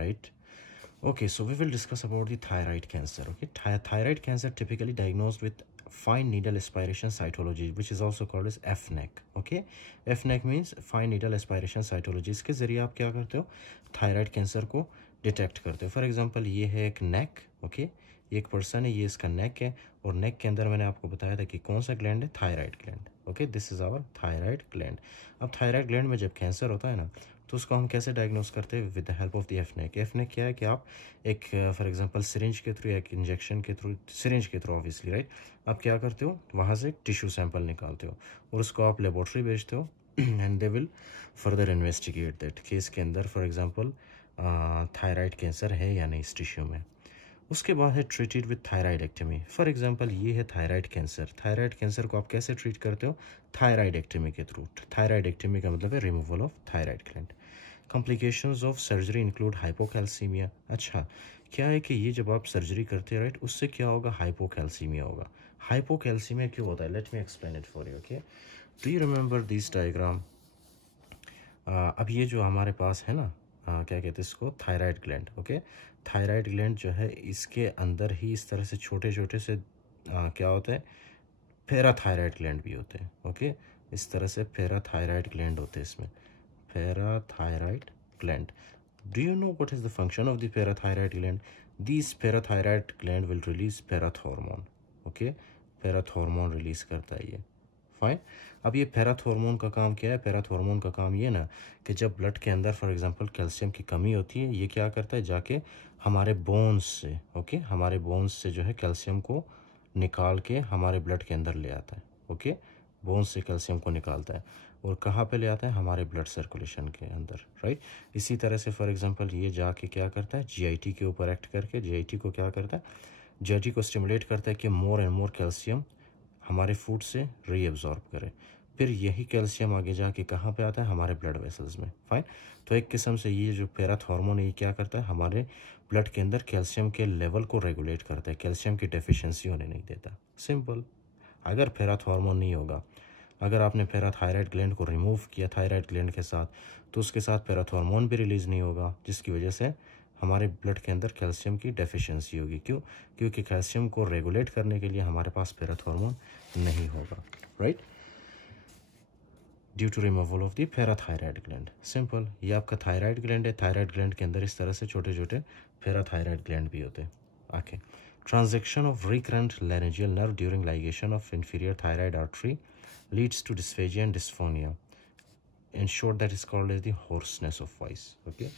right? Okay, so we will discuss about the thyroid cancer. Okay, thyroid cancer typically diagnosed with fine needle aspiration cytology, which is also called as FNAC. Okay, FNAC means fine needle aspiration cytology. इसके जरिए आप क्या करते हो, thyroid cancer को detect करते हो. For example ये है एक नेक. ओके, ये एक पर्सन है, ये इसका नेक है, और नेक के अंदर मैंने आपको बताया था कि कौन सा ग्लैंड है, thyroid gland. Okay, this is our thyroid gland. अब थायराइड ग्लैंड में जब कैंसर होता है ना, तो उसको हम कैसे डायग्नोस करते हैं, with the help of the FNAC. FNAC क्या है कि आप एक फॉर एग्जांपल सिरिंज के थ्रू या एक इंजेक्शन के थ्रू, सिरिंज के थ्रू ऑब्वियसली, राइट, आप क्या करते हो, वहाँ से टिश्यू सैंपल निकालते हो और उसको आप लेबोरेटरी भेजते हो and they will further investigate that कि इसके अंदर फॉर एग्जांपल थायराइड कैंसर है या नहीं इस टिश्यू में. उसके बाद है treated with thyroidectomy. For example ये है थायराइड कैंसर. थायराइड कैंसर को आप कैसे ट्रीट करते हो, थायराइडेक्टमी के थ्रू. थायराइडेक्टमी का मतलब है removal of thyroid gland. Complications of surgery include hypocalcaemia. अच्छा, क्या है कि ये जब आप सर्जरी करते हैं, राइट, उससे क्या होगा, हाइपोकैल्सीमिया होगा. हाइपोकैल्सीमिया क्यों होता है, let me explain it for you. Okay, do you remember this diagram. अब ये जो हमारे पास है ना, क्या कहते हैं इसको, thyroid gland. Okay, thyroid gland जो है इसके अंदर ही इस तरह से छोटे छोटे से क्या होता है, पैराथायराइड ग्लैंड भी होते हैं. ओके, इस तरह से पैराथायराइड ग्लैंड होते हैं इसमें, parathyroid gland. Do you know what is the function of the parathyroid gland? These parathyroid gland will release parathormone. Okay, parathormone release करता है ये. फाइन. अब ये पैराथॉर्मोन का काम क्या है, पैराथॉर्मोन का काम ये ना कि जब ब्लड के अंदर फॉर एग्जांपल कैल्शियम की कमी होती है, ये क्या करता है, जाके हमारे बोन्स से, ओके, हमारे बोन्स से जो है कैल्शियम को निकाल के हमारे ब्लड के अंदर ले आता है. ओके, बोन्स से कैल्शियम को निकालता है और कहाँ पे ले आता है, हमारे ब्लड सर्कुलेशन के अंदर, राइट. इसी तरह से फॉर एग्जांपल ये जाके क्या करता है, जीआईटी के ऊपर एक्ट करके, जीआईटी को क्या करता है, जीआईटी को स्टिमुलेट करता है कि मोर एंड मोर कैल्शियम हमारे फूड से रीअब्जॉर्ब करे. फिर यही कैल्शियम आगे जाके कहाँ पे आता है, हमारे ब्लड वेसल्स में. फाइन. तो एक किस्म से ये जो पैराथॉर्मोन है ये क्या करता है, हमारे ब्लड के अंदर कैल्शियम के लेवल को रेगुलेट करता है, कैल्शियम की डेफिशिएंसी होने नहीं देता. सिंपल. अगर पैराथॉर्मोन नहीं होगा, अगर आपने पैराथायराइड ग्लैंड को रिमूव किया थायराइड ग्लैंड के साथ, तो उसके साथ पैराथॉर्मोन भी रिलीज नहीं होगा, जिसकी वजह से हमारे ब्लड के अंदर कैल्शियम की डेफिशिएंसी होगी. क्यों, क्योंकि कैल्शियम को रेगुलेट करने के लिए हमारे पास पैराथॉर्मोन नहीं होगा, right, due to removal of the parathyroid gland. Simple. ये आपका थायराइड ग्लैंड है, थायराइड ग्लैंड के अंदर इस तरह से छोटे छोटे पैराथायराइड ग्लैंड भी होते हैं. Okay. Transaction of recurrent laryngeal nerve during ligation of inferior thyroid artery leads to dysphagia and dysphonia. In short, that is called as the hoarseness of voice. Okay.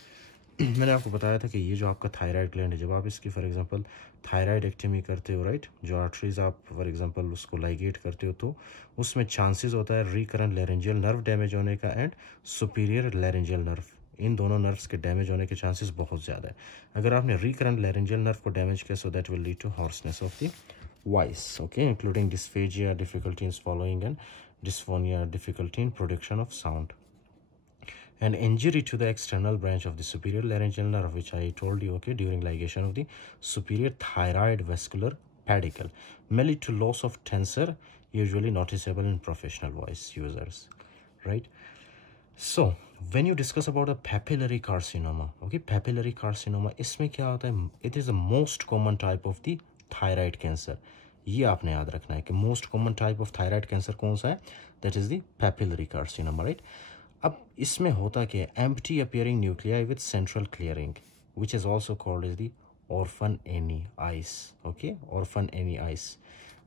मैंने आपको बताया था कि ये जो आपका थायराइड ग्लैंड है, जब आप इसकी फॉर एग्जांपल थायराइडेक्टमी करते हो, राइट, जो आर्टरीज आप फॉर एग्जांपल उसको लाइगेट करते हो, तो उसमें चांसेस होता है रिकरेंट लैरिंजियल नर्व डैमेज होने का एंड सुपीरियर लैरिंजियल नर्व. इन दोनों नर्व्स के डैमेज होने के चांसेस बहुत ज़्यादा है. अगर आपने रिकरेंट लैरिंजियल नर्व को डैमेज किया, so that will lead to hoarseness of the voice. Okay, including dysphagia, difficulty in swallowing and dysphonia, difficulty in production of sound. An injury to the external branch of the superior laryngeal nerve, which I told you, okay, during ligation of the superior thyroid vascular pedicle, may lead to loss of tensor, usually noticeable in professional voice users, right? So when you discuss about the papillary carcinoma, okay, papillary carcinoma, इसमें क्या होता है, it is the most common type of the thyroid cancer. ये आपने याद रखना है कि most common type of thyroid cancer कौन सा है, that is the papillary carcinoma, right. अब इसमें होता क्या है, empty appearing nuclei with central clearing, which is also called as the orphan Annie eyes. Okay, orphan Annie eyes.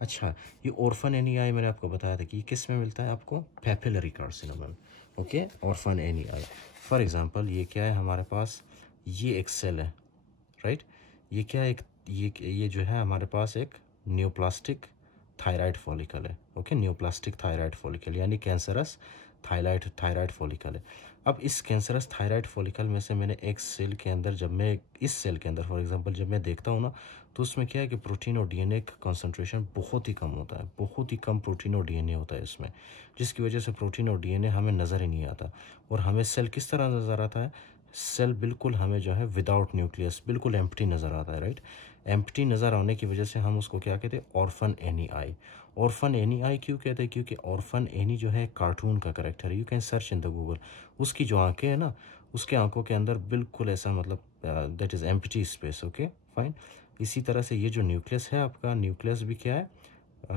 अच्छा, ये ऑर्फन एनी आई मैंने आपको बताया था कि किस में मिलता है आपको, papillary carcinoma. Okay, orphan any I. For example ये क्या है हमारे पास, ये एक सेल है, राइट, ये क्या है, एक ये जो है हमारे पास एक न्यूप्लास्टिक थायराइड फॉलिकल है. ओके, न्यूप्लास्टिक थायराइड फॉलिकल यानी कैंसरस थायराइड फॉलिकल है. अब इस कैंसरस थायराइड फॉलिकल में से मैंने एक सेल के अंदर, जब मैं इस सेल के अंदर फॉर एग्जांपल जब मैं देखता हूँ ना, तो उसमें क्या है कि प्रोटीन और डीएनए का कॉन्सेंट्रेशन बहुत ही कम होता है, बहुत ही कम प्रोटीन और डीएनए होता है इसमें, जिसकी वजह से प्रोटीन और डीएनए हमें नज़र ही नहीं आता. और हमें सेल किस तरह नज़र आता है, सेल बिल्कुल हमें जो है विदाउट न्यूक्लियस बिल्कुल एम्प्टी नज़र आता है, राइट. एम्प्टी नज़र आने की वजह से हम उसको क्या कहते हैं, orphan any I. Orphan any I क्यों कहते हैं, क्योंकि ऑर्फन एनी जो है कार्टून का करेक्टर है. You can search in the Google. उसकी जो आंखें हैं ना, उसके आंखों के अंदर बिल्कुल ऐसा मतलब that is empty space, okay fine. इसी तरह से ये जो न्यूक्लियस है आपका, न्यूक्लियस भी क्या है,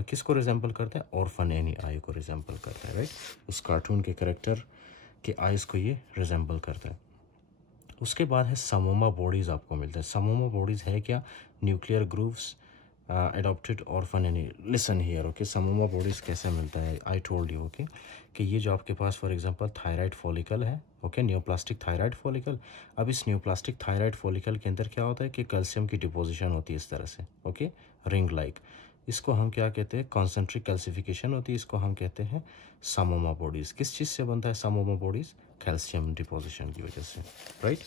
किसको रिजेंबल करता है, ऑर्फन एनी आई को रिजेंबल करता है, राइट। उस कार्टून के करेक्टर के आइज़ को ये रिजेंबल करता है। उसके बाद है समोमा बॉडीज़ आपको मिलता है। समोमा बॉडीज़ है क्या, nuclear grooves adopted orphan Annie. Listen here, okay, psammoma bodies कैसे मिलता है, आई टोल्ड यू, ओके, कि ये जो आपके पास फॉर एग्जांपल थायराइड फॉलिकल है, ओके, न्यूप्लास्टिक थायराइड फॉलिकल। अब इस न्यूप्लास्टिक थायराइड फॉलिकल के अंदर क्या होता है कि कैल्शियम की डिपोजिशन होती है इस तरह से, ओके, रिंग लाइक। इसको हम क्या कहते हैं, कॉन्सेंट्रिक कैल्सिफिकेशन होती है, इसको हम कहते हैं समोमा बॉडीज़। किस चीज़ से बनता है समोमा बॉडीज़, कैल्शियम डिपोजिशन की वजह से, राइट।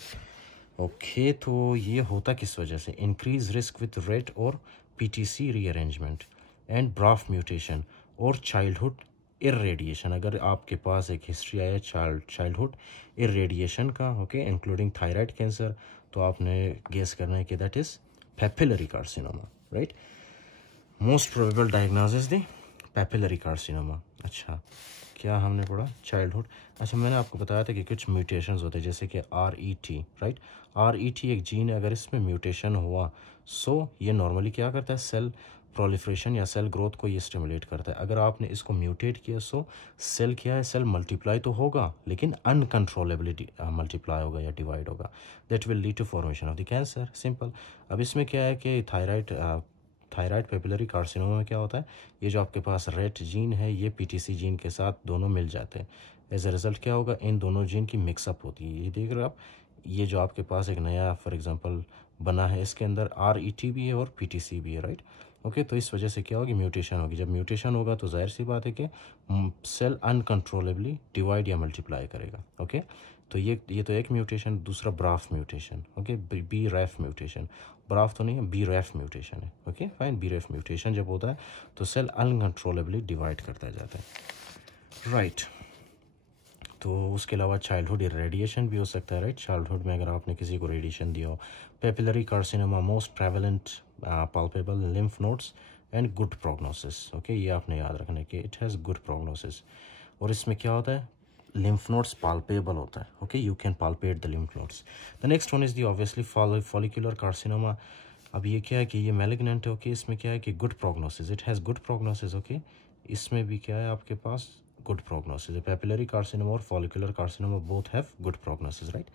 ओके, तो ये होता किस वजह से, इंक्रीज रिस्क विथ रेट और पीटीसी रीअरेंजमेंट एंड ब्राफ म्यूटेशन और चाइल्डहुड इरेडिएशन। अगर आपके पास एक हिस्ट्री आया चाइल्डहुड इरेडिएशन का, ओके, इंक्लूडिंग थायराइड कैंसर, तो आपने गेस करना है कि that is papillary carcinoma, right. Most probable diagnosis the papillary carcinoma. अच्छा, क्या हमने पढ़ा, चाइल्डहुड। अच्छा, मैंने आपको बताया था कि कुछ म्यूटेशंस होते हैं, जैसे कि RET, राइट। RET एक जीन है, अगर इसमें म्यूटेशन हुआ सो ये नॉर्मली क्या करता है, सेल प्रोलिफरेशन या सेल ग्रोथ को ये स्टिमुलेट करता है। अगर आपने इसको म्यूटेट किया सो सेल क्या है, सेल मल्टीप्लाई तो होगा लेकिन अनकंट्रोलेबली मल्टीप्लाई होगा या डिवाइड होगा, that will lead to formation of the cancer, simple. अब इसमें क्या है कि थायराइड पेपिलरी कार्सिनोमा में क्या होता है, ये जो आपके पास रेट जीन है ये पीटीसी जीन के साथ दोनों मिल जाते हैं। एज अ रिजल्ट क्या होगा, इन दोनों जीन की मिक्सअप होती है। ये देख रहे हो आप, ये जो आपके पास एक नया फॉर एग्जांपल बना है, इसके अंदर RET भी है और PTC भी है, राइट। ओके, तो इस वजह से क्या होगी, म्यूटेशन होगी। जब म्यूटेशन होगा तो जाहिर सी बात है कि सेल अनकंट्रोलेबली डिवाइड या मल्टीप्लाई करेगा, ओके। तो ये तो एक म्यूटेशन, दूसरा ब्राफ म्यूटेशन, ओके, BRAF म्यूटेशन, ब्राफ तो नहीं है, BRAF म्यूटेशन है, ओके फाइन। BRAF म्यूटेशन जब होता है तो सेल अनकंट्रोलेबली डिवाइड करता जाता है, राइट। तो उसके अलावा चाइल्डहुड रेडिएशन भी हो सकता है, राइट। चाइल्डहुड में अगर आपने किसी को रेडिएशन दिया हो। Papillary carcinoma most prevalent palpable lymph nodes and good prognosis, okay, ये आपने याद रखना है कि इट हैज़ गुड प्रोग्नोसिस। और इसमें क्या होता है, lymph nodes palpable होता है, okay, you can palpate the lymph nodes. The next one is the obviously follicular carcinoma. अब ये क्या है कि ये malignant है, okay, इसमें क्या है कि good prognosis, it has good prognosis, okay, इसमें भी क्या है आपके पास good prognosis है। papillary carcinoma और follicular carcinoma both have good prognosis, right.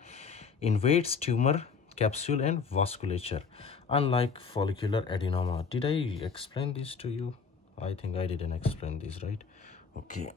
Invades tumor capsule and vasculature unlike follicular adenoma. Did I explain this to you? I think I didn't explain this, right. Okay.